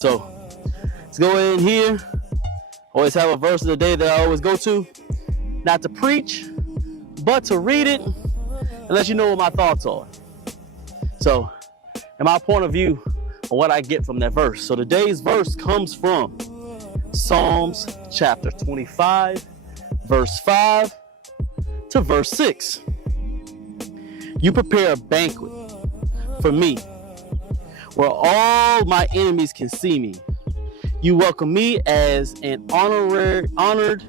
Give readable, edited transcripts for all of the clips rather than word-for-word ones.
So let's go in here. Always have a verse of the day that I always go to, not to preach, but to read it and let you know what my thoughts are. So, and my point of view on what I get from that verse. So today's verse comes from Psalms chapter 25, verse 5 to verse 6. You prepare a banquet for me, where all my enemies can see me. You welcome me as an honored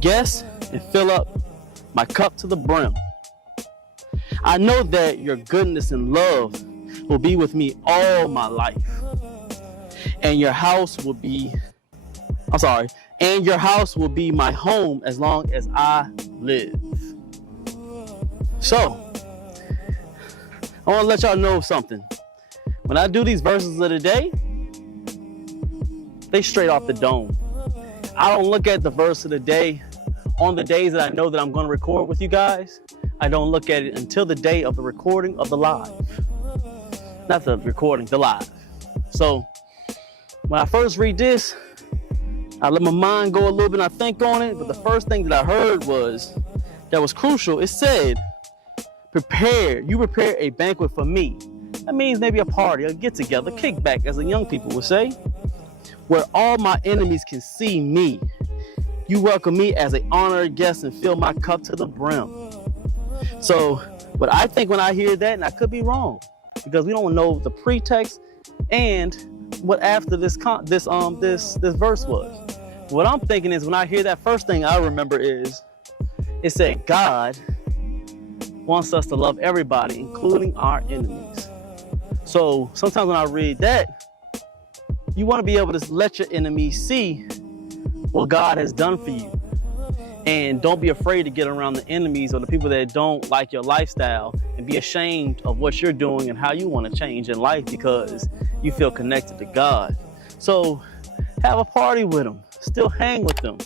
guest and fill up my cup to the brim. I know that your goodness and love will be with me all my life. And your house will be my home as long as I live. So, I want to let y'all know something. When I do these verses of the day, they straight off the dome. I don't look at the verse of the day on the days that I know that I'm going to record with you guys. I don't look at it until the day of the recording of the live. Not the recording, the live. So when I first read this, I let my mind go a little bit and I think on it. But the first thing that I heard that was crucial. It said, you prepare a banquet for me. That means maybe a party, a get together, kickback, as the young people would say, where all my enemies can see me. You welcome me as an honored guest and fill my cup to the brim. So what I think when I hear that, and I could be wrong, because we don't know the pretext and what after this verse was. What I'm thinking is when I hear that, first thing I remember is it said God wants us to love everybody, including our enemies. So sometimes when I read that, you want to be able to let your enemies see what God has done for you. And don't be afraid to get around the enemies or the people that don't like your lifestyle and be ashamed of what you're doing and how you want to change in life because you feel connected to God. So have a party with them, still hang with them,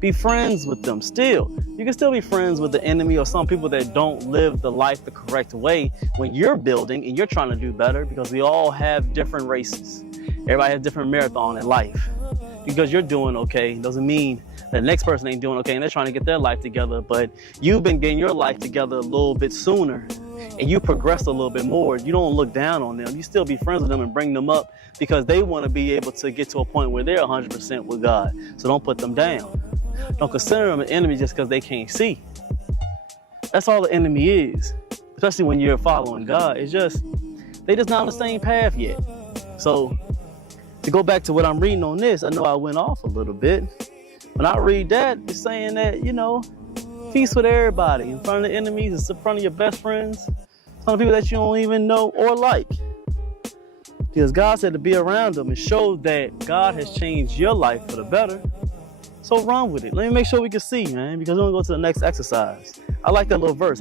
be friends with them still. You can still be friends with the enemy or some people that don't live the life the correct way when you're building and you're trying to do better, because we all have different races. Everybody has different marathon in life. Because you're doing okay doesn't mean the next person ain't doing okay and they're trying to get their life together, but you've been getting your life together a little bit sooner and you progressed a little bit more. You don't look down on them. You still be friends with them and bring them up because they want to be able to get to a point where they're 100% with God. So don't put them down. Don't consider them an enemy just because they can't see. That's all the enemy is, especially when you're following God. It's just, they just not on the same path yet. So to go back to what I'm reading on this, I know I went off a little bit. When I read that, it's saying that, feast with everybody in front of the enemies, in front of your best friends, some people that you don't even know or like. Because God said to be around them and show that God has changed your life for the better. So run with it. Let me make sure we can see, man, because we're going to go to the next exercise. I like that little verse.